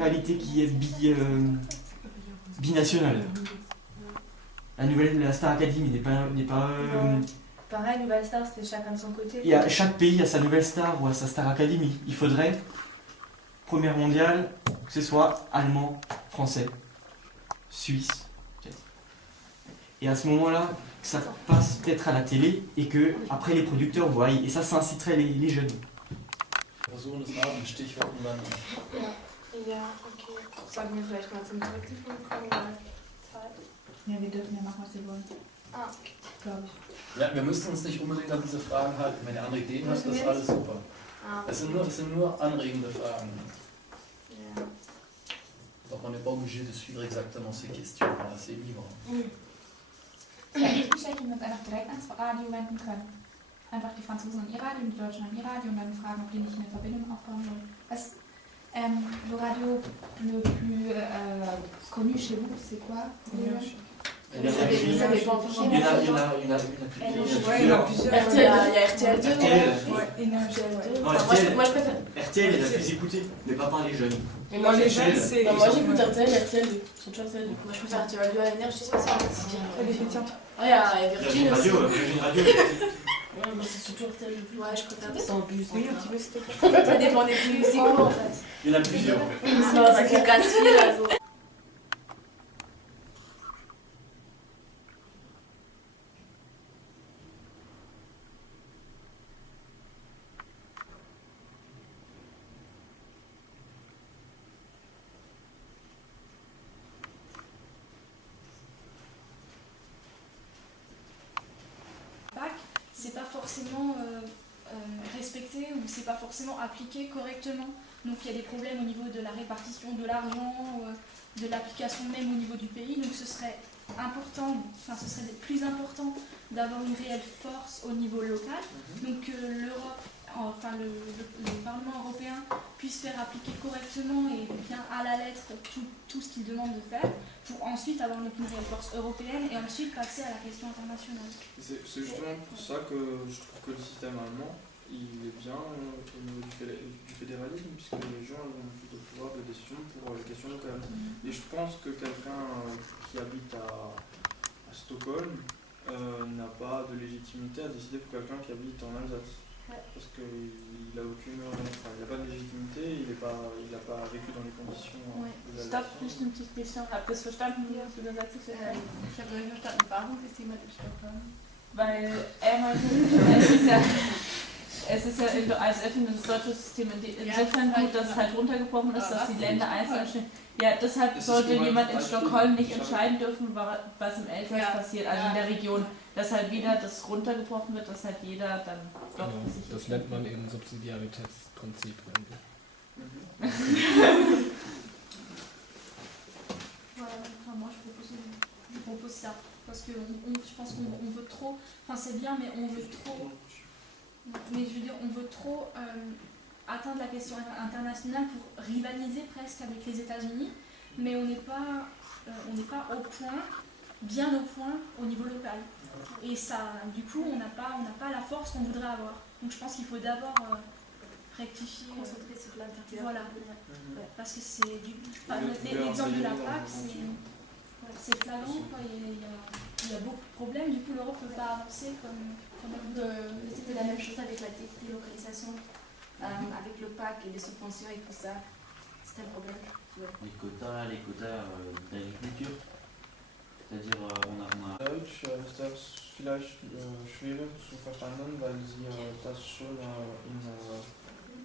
réalité qui est binationale. La Star Academy n'est pas Pareil, Nouvelle Star, c'était chacun de son côté. chaque pays a sa nouvelle star ou a sa Star Academy. Il faudrait, première mondiale, que ce soit allemand, français, suisse. Et à ce moment-là, que ça passe peut-être à la télé et que après les producteurs voient. Et ça inciterait les jeunes. Versuchen es nach den Stichworten dann. Ja, okay. Sollten wir vielleicht mal zum dritten Punkt kommen, weil Zeit. Ja, wir dürfen ja machen, was wir wollen. Ah, okay. Glaube ich. Ja, wir müssen uns nicht unbedingt an diese Fragen halten. Wenn ihr andere Ideen habt, das ist alles super. Ah, Das sind nur anregende Fragen. ja. Donc on n'est pas obligé de suivre exactement ces questions. Voilà, c'est libre. Ja, ich hätte wir uns einfach direkt ans Radio wenden können. Einfach die Franzosen an ihr Radio und die Deutschen an ihr Radio und dann fragen, ob die nicht eine Verbindung aufbauen wollen. Was, le radio le plus connu chez vous, c'est quoi? Il y en a plusieurs. Il y a plusieurs. RTL, il y a RTL 2. Moi, je préfère. RTL est la plus écoutée, mais pas par les jeunes. Mais moi, les jeunes, c'est. Non, Moi, j'écoute RTL, RTL 2. Ils sont toujours RTL 2. Moi, je préfère RTL 2 à l'énergie, c'est pas ça. Ah, il y a Virgin aussi. Virgin Radio. Ouais, moi, c'est surtout RTL 2. Ouais, je préfère. C'est en plus. Oui, un petit peu, c'était. Ça dépend des plus. C'est cool en fait. Il y en a plusieurs. C'est ganz viel, also. C'est pas forcément respecté ou c'est pas forcément appliqué correctement. Donc il y a des problèmes au niveau de la répartition de l'argent, de l'application même au niveau du pays. Donc ce serait important, enfin ce serait plus important d'avoir une réelle force au niveau local. Donc que l'Europe, enfin le Parlement européen puisse faire appliquer correctement et bien à la lettre tout ce qu'il demande de faire, pour ensuite avoir une réelle force européenne et ensuite passer à la question internationale. C'est justement pour ça que je trouve que le système allemand il est bien au niveau du fédéralisme, puisque les gens ont plus de pouvoir de décision pour les questions locales. Et je pense que quelqu'un qui habite à Stockholm n'a pas de légitimité à décider pour quelqu'un qui habite en Alsace. Parce qu'il n'a aucune, enfin, il n'a pas de légitimité, il n'a pas vécu dans les conditions de Stop, l'Alsace. juste une petite question. Habt ihr es verstanden, wie das übersetzt ist? Ich habe nicht verstanden, warum ist jemand in Stockholm? Weil meinte, es ist ja als öffentliches das deutsche System insofern gut, dass es halt runtergebrochen ist, dass die Länder einzeln stehen. Ja, deshalb sollte jemand in Stockholm nicht entscheiden dürfen, was im Elsass passiert, also in der Region. Dass halt wieder das runtergebrochen wird, dass halt jeder dann doch für sich. Das nennt man eben Subsidiaritätsprinzip. Voilà, enfin moi je propose ça, parce que je pense qu'on veut trop, enfin c'est bien mais on veut trop, mais je veux dire on veut trop atteindre la question internationale pour rivaliser presque avec les États-Unis, mais on n'est pas au point, bien au point au niveau local. Et ça, du coup, on n'a pas la force qu'on voudrait avoir. Donc je pense qu'il faut d'abord rectifier. Concentrer sur l'intérieur. Voilà. Parce que c'est l'exemple de la PAC, c'est flagrant, quoi. Il y a beaucoup de problèmes. Du coup, l'Europe ne peut pas avancer comme C'était la même chose avec la délocalisation, avec le PAC et les subventions et tout ça. C'était un problème. Les quotas d'agriculture. C'est-à-dire, on a... Deutsch ist das vielleicht schwierig zu verstanden, weil sie das schon in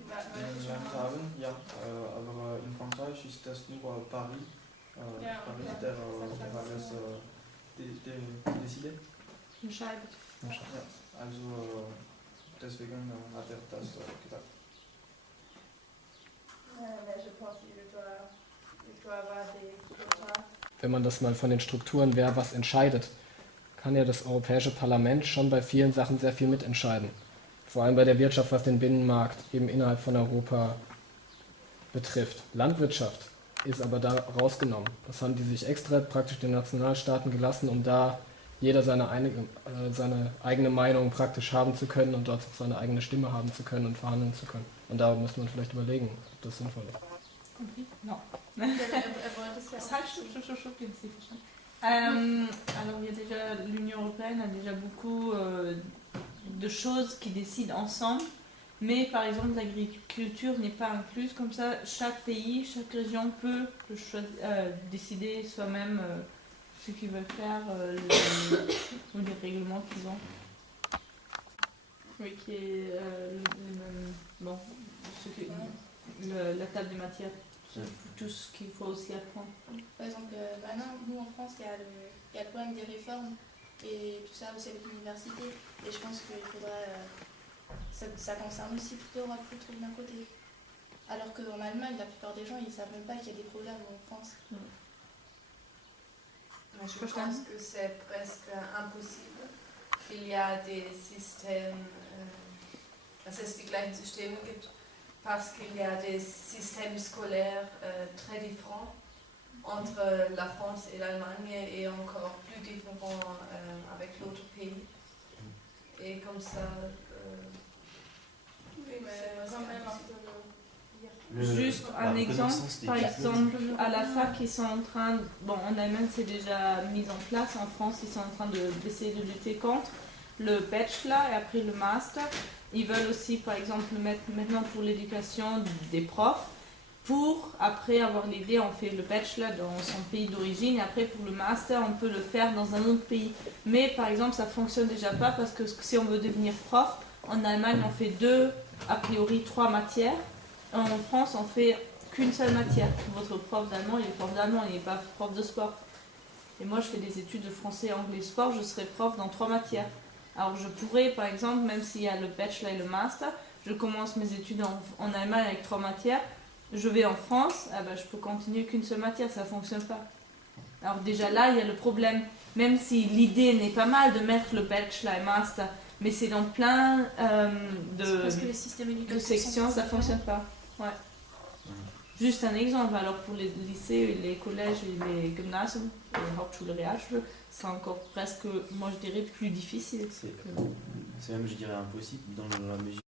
Land haben, ja, aber in Frankreich ist das nur Paris, Paris der alles décidé. Entscheidet. Ja, also deswegen hat das gesagt. Je pense qu'il doit avoir des quotas. Wenn man das mal von den Strukturen, wer was entscheidet, kann ja das Europäische Parlament schon bei vielen Sachen sehr viel mitentscheiden. Vor allem bei der Wirtschaft, was den Binnenmarkt eben innerhalb von Europa betrifft. Landwirtschaft ist aber da rausgenommen. Das haben die sich extra praktisch den Nationalstaaten gelassen, um da jeder seine eigene Meinung praktisch haben zu können und dort seine eigene Stimme haben zu können und verhandeln zu können. Und da muss man vielleicht überlegen, ob das sinnvoll ist. Non. Alors, il y a déjà, l'Union Européenne a déjà beaucoup de choses qui décident ensemble, mais par exemple, l'agriculture n'est pas incluse. Comme ça, chaque pays, chaque région peut décider soi-même ce qu'ils veulent faire ou les règlements qu'ils ont. Oui, qui est bon, la table des matières, tout ce qu'il faut aussi apprendre. Par exemple, maintenant, nous en France, il y a le problème des réformes et tout ça aussi avec l'université. Et je pense qu'il faudrait. Ça concerne aussi toute l'Europe, je trouve, d'un côté. Alors qu'en Allemagne, la plupart des gens, ils ne savent même pas qu'il y a des problèmes en France. Mais je pense que c'est presque impossible. Il y a des systèmes, dass es die gleichen Systeme gibt, parce qu'il y a des systèmes scolaires très différents entre la France et l'Allemagne et encore plus différents avec l'autre pays. Et comme ça, oui, mais quand même un peu Juste un exemple, par exemple, à la fac, ils sont en train, bon, en Allemagne c'est déjà mis en place, en France ils sont en train d'essayer de lutter contre le bachelor et après le master. Ils veulent aussi, par exemple, mettre maintenant pour l'éducation des profs, pour après avoir l'idée, on fait le bachelor dans son pays d'origine et après pour le master, on peut le faire dans un autre pays. Mais par exemple, ça fonctionne déjà pas parce que si on veut devenir prof, en Allemagne on fait a priori 3 matières. En France, on fait qu'une seule matière. Votre prof d'allemand, il est prof d'allemand, il n'est pas prof de sport. Et moi, je fais des études de français, anglais, sport, je serai prof dans 3 matières. Alors, je pourrais, par exemple, même s'il y a le bachelor et le master, je commence mes études en Allemagne avec 3 matières, je vais en France, je peux continuer qu'une seule matière, ça ne fonctionne pas. Alors déjà là, il y a le problème, même si l'idée n'est pas mal de mettre le bachelor et master, mais c'est dans plein parce que les systèmes de sections, ça ne fonctionne pas. Ouais. Juste un exemple, alors pour les lycées, les collèges et les gymnasiums, les Hauptschule, Realschule, c'est encore presque, moi je dirais, plus difficile. C'est même, je dirais, impossible dans la mesure